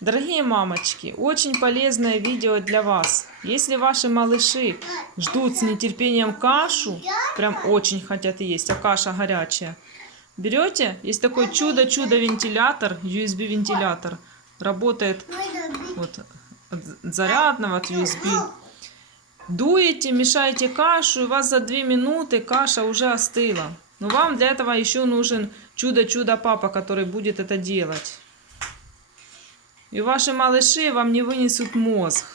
Дорогие мамочки, очень полезное видео для вас. Если ваши малыши ждут с нетерпением кашу, прям очень хотят есть, а каша горячая, берете, есть такой чудо-чудо-вентилятор, USB-вентилятор, работает вот от зарядного, от USB. Дуете, мешаете кашу, и у вас за 2 минуты каша уже остыла. Но вам для этого еще нужен чудо-чудо-папа, который будет это делать. И ваши малыши вам не вынесут мозг.